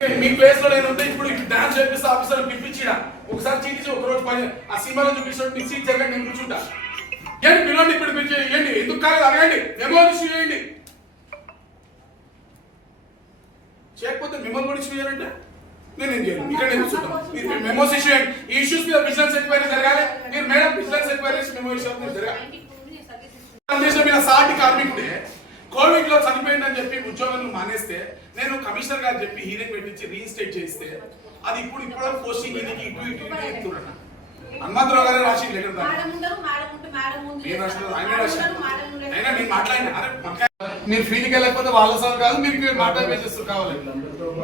మీ place లో నేను ఉంటే ఇప్పుడు డాన్స్ చేపిస్తే ఆఫీసర్ పిలిపించిన ఒకసారి చీటించి ఒక రోజు పని ఆ సినిమాలో చూపించినట్టు మీ సీట్ జరగండి నేను కూర్చుంటా ఏంటి పిలవండి ఇప్పుడు పిలిచి ఇవ్వండి ఎందుకు కాలేదు అడగండి మెమో ఇష్యూ చేయండి చేయకపోతే మెమో కూడా ఇష్యూ చేయాలంటే నేను ఏం చేయాలి ఇక్కడ నేను కూర్చుంటాను మీరు మెమోస్ ఇష్యూ చేయండి ఈ ఇష్యూస్ మీద విజిలెన్స్ ఎంక్వైరీ జరగాలి మీరు madam vigilance enquiry memo issue జరగాలి మీరు సాటి కార్మికుడే కోవిడ్ లో చనిపోయిందని చెప్పి ఉద్యోగాలు మానేస్తే నేను కమిషనర్ గారు చెప్పి హీరింగ్ పెట్టించి రీఇన్స్టేట్ చేస్తే అది ఇప్పుడు పోస్టింగ్ ఈయనకి ఇటు చెప్తున్నాను హనుమంతరావు గారే రాసి లెటర్ అయినా నేను మాట్లాడినా మీరు ఫీల్డ్కి వెళ్ళకపోతే వాళ్ళ సార్ కాదు మీరు మాట్లాడేస్తారు కావాలి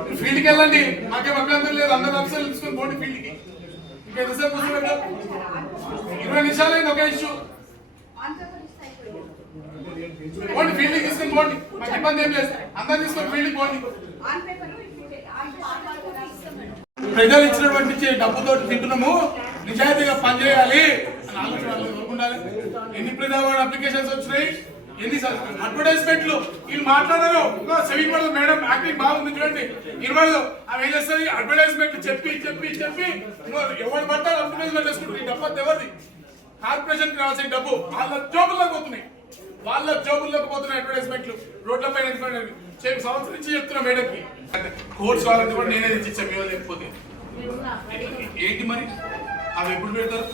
మీరు ఫీల్డ్కి వెళ్ళండి మాకేం అభ్యంతరం లేదు అందరు ఆఫీసర్లు తీసుకొని పోండి ఫీల్డ్కి ఇంకా ఎంతసేపు కూర్చోబెట్టారు 20 నిమిషాలు అయింది ఒక ఇష్యూ పోండి ఫీల్డ్కి తీసుకొని పోండి మాకు ఇబ్బంది ఏం లేదు అందరు తీసుకొని ఫీల్డ్కి పోండి ప్రజలు ఇచ్చినటువంటి డబ్బుతో తింటున్నాము నిజాయితీగా పనిచేయాలి అని ఆలోచన ఎన్ని ప్రజావాడ అప్లికేషన్స్ వచ్చినాయి ఎన్ని అడ్వర్టైజ్మెంట్లు వీళ్ళు మాట్లాడారు సెవింగ్ పడదు మేడం యాక్టింగ్ బాగుంది చూడండి 20 అవి ఏం చేస్తుంది అడ్వర్టైజ్మెంట్ చెప్పి చెప్పి చెప్పి ఎవరు పట్టారు అడ్వర్టైజ్మెంట్ వేసుకుంటారు ఈ డబ్బు ఎవరిది కార్పొరేషన్ రావాల్సిన డబ్బు వాళ్ళ జోబుల్లోకి పోతున్నాయి అడ్వర్టైజ్మెంట్లు రోడ్ల పైన సంవత్సరం నుంచి చెప్తున్నా మేడంకి కోర్స్ కావాలంటే కూడా నేనే తెచ్చి ఇచ్చాను లేకపోతే ఏంటి మరి అవి ఎప్పుడు పెడతారు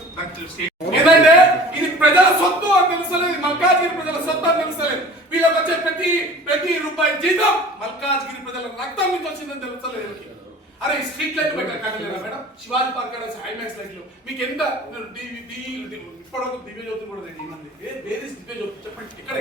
ఏంటంటే ఇది ప్రజల సొత్తు అని తెలుస్తలేదు మల్కాజ్గిరి ప్రజల సొత్తు అని తెలుస్తలేదు వీళ్ళకి వచ్చే ప్రతి రూపాయి జీతం మల్కాజ్గిరి ప్రజల రక్తం నుంచి వచ్చిందని తెలుస్తలేదు అరే ఈ స్ట్రీట్ లైట్ కట్టలేదా మేడం శివాజీ పార్క్ హైమాక్స్ లైట్లు మీకు ఎంత ఇప్పటివరకు దివ్య జ్యోతి కూడా దివ్య జ్యోతి చెప్పండి ఎక్కడ